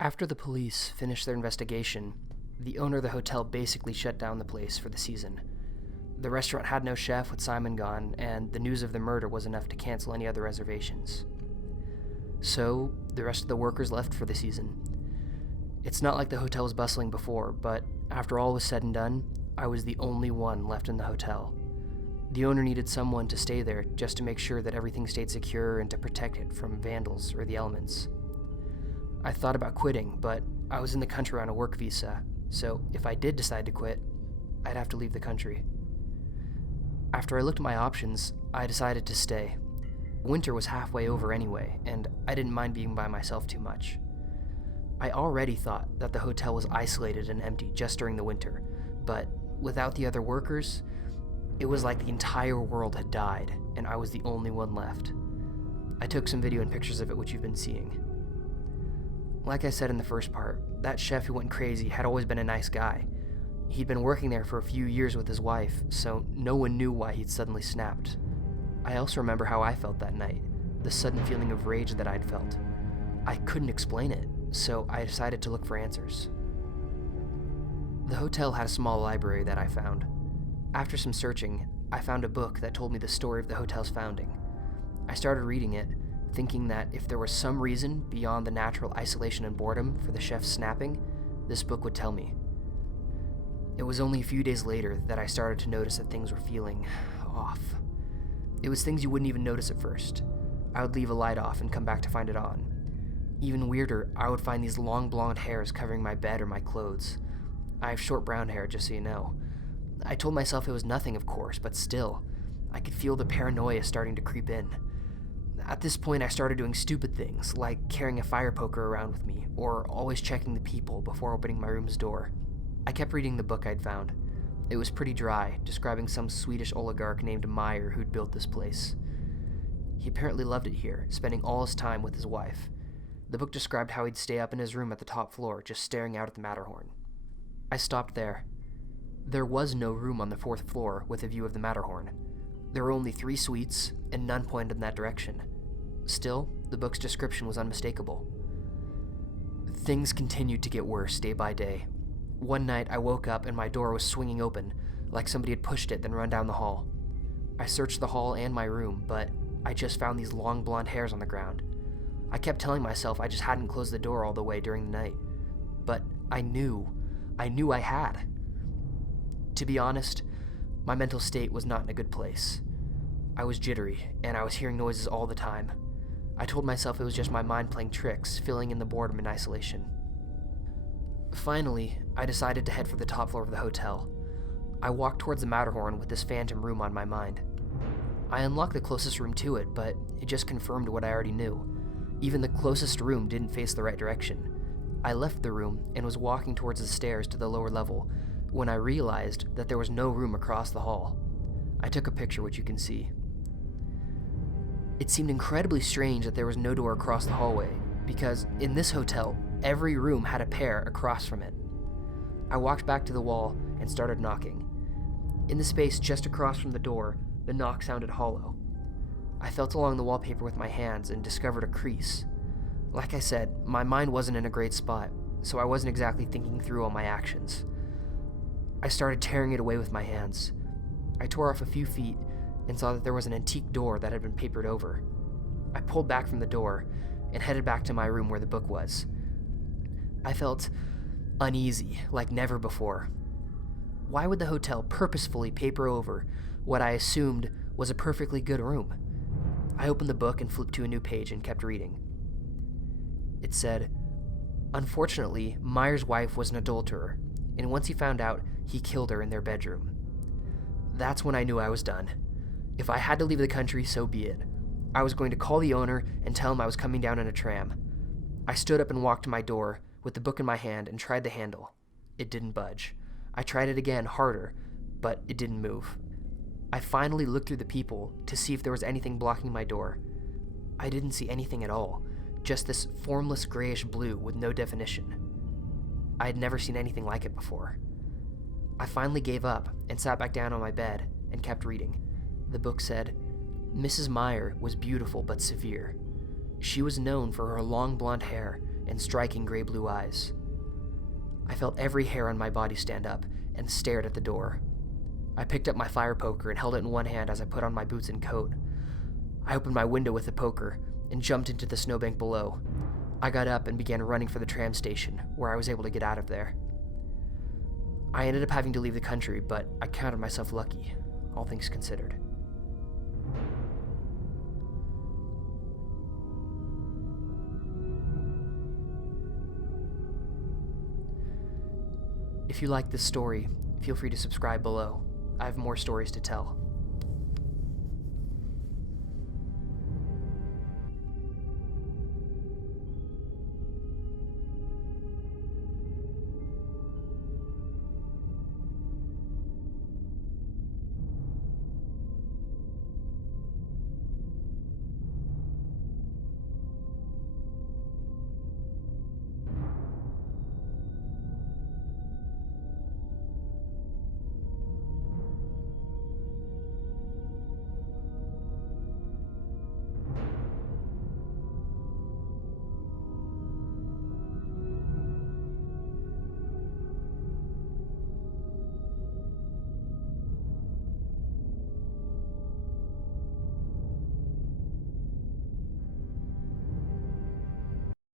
After the police finished their investigation, the owner of the hotel basically shut down the place for the season. The restaurant had no chef with Simon gone, and the news of the murder was enough to cancel any other reservations. So, the rest of the workers left for the season. It's not like the hotel was bustling before, but after all was said and done, I was the only one left in the hotel. The owner needed someone to stay there just to make sure that everything stayed secure and to protect it from vandals or the elements. I thought about quitting, but I was in the country on a work visa, so if I did decide to quit, I'd have to leave the country. After I looked at my options, I decided to stay. Winter was halfway over anyway, and I didn't mind being by myself too much. I already thought that the hotel was isolated and empty just during the winter, but without the other workers, it was like the entire world had died, and I was the only one left. I took some video and pictures of it, which you've been seeing. Like I said in the first part, that chef who went crazy had always been a nice guy. He'd been working there for a few years with his wife, so no one knew why he'd suddenly snapped. I also remember how I felt that night, the sudden feeling of rage that I'd felt. I couldn't explain it, so I decided to look for answers. The hotel had a small library that I found. After some searching, I found a book that told me the story of the hotel's founding. I started reading it, thinking that if there was some reason beyond the natural isolation and boredom for the chef's snapping, this book would tell me. It was only a few days later that I started to notice that things were feeling off. It was things you wouldn't even notice at first. I would leave a light off and come back to find it on. Even weirder, I would find these long blonde hairs covering my bed or my clothes. I have short brown hair, just so you know. I told myself it was nothing, of course, but still, I could feel the paranoia starting to creep in. At this point, I started doing stupid things, like carrying a fire poker around with me, or always checking the people before opening my room's door. I kept reading the book I'd found. It was pretty dry, describing some Swedish oligarch named Meyer who'd built this place. He apparently loved it here, spending all his time with his wife. The book described how he'd stay up in his room at the top floor, just staring out at the Matterhorn. I stopped there. There was no room on the 4th floor with a view of the Matterhorn. There were only 3 suites, and none pointed in that direction. Still, the book's description was unmistakable. Things continued to get worse day by day. One night, I woke up and my door was swinging open, like somebody had pushed it then run down the hall. I searched the hall and my room, but I just found these long blonde hairs on the ground. I kept telling myself I just hadn't closed the door all the way during the night. But I knew I had. To be honest, my mental state was not in a good place. I was jittery, and I was hearing noises all the time. I told myself it was just my mind playing tricks, filling in the boredom and isolation. Finally, I decided to head for the top floor of the hotel. I walked towards the Matterhorn with this phantom room on my mind. I unlocked the closest room to it, but it just confirmed what I already knew. Even the closest room didn't face the right direction. I left the room and was walking towards the stairs to the lower level when I realized that there was no room across the hall. I took a picture, which you can see. It seemed incredibly strange that there was no door across the hallway, because in this hotel, every room had a pair across from it. I walked back to the wall and started knocking. In the space just across from the door, the knock sounded hollow. I felt along the wallpaper with my hands and discovered a crease. Like I said, my mind wasn't in a great spot, so I wasn't exactly thinking through all my actions. I started tearing it away with my hands. I tore off a few feet and saw that there was an antique door that had been papered over. I pulled back from the door and headed back to my room where the book was. I felt uneasy like never before. Why would the hotel purposefully paper over what I assumed was a perfectly good room? I opened the book and flipped to a new page and kept reading. It said, "Unfortunately, Meyer's wife was an adulterer, and once he found out, he killed her in their bedroom." That's when I knew I was done. If I had to leave the country, so be it. I was going to call the owner and tell him I was coming down in a tram. I stood up and walked to my door with the book in my hand and tried the handle. It didn't budge. I tried it again, harder, but it didn't move. I finally looked through the people to see if there was anything blocking my door. I didn't see anything at all, just this formless grayish blue with no definition. I had never seen anything like it before. I finally gave up and sat back down on my bed and kept reading. The book said, "Mrs. Meyer was beautiful but severe. She was known for her long blonde hair and striking gray-blue eyes. I felt every hair on my body stand up and stared at the door. I picked up my fire poker and held it in one hand as I put on my boots and coat. I opened my window with the poker and jumped into the snowbank below. I got up and began running for the tram station, where I was able to get out of there. I ended up having to leave the country, but I counted myself lucky, all things considered. If you like this story, feel free to subscribe below. I have more stories to tell.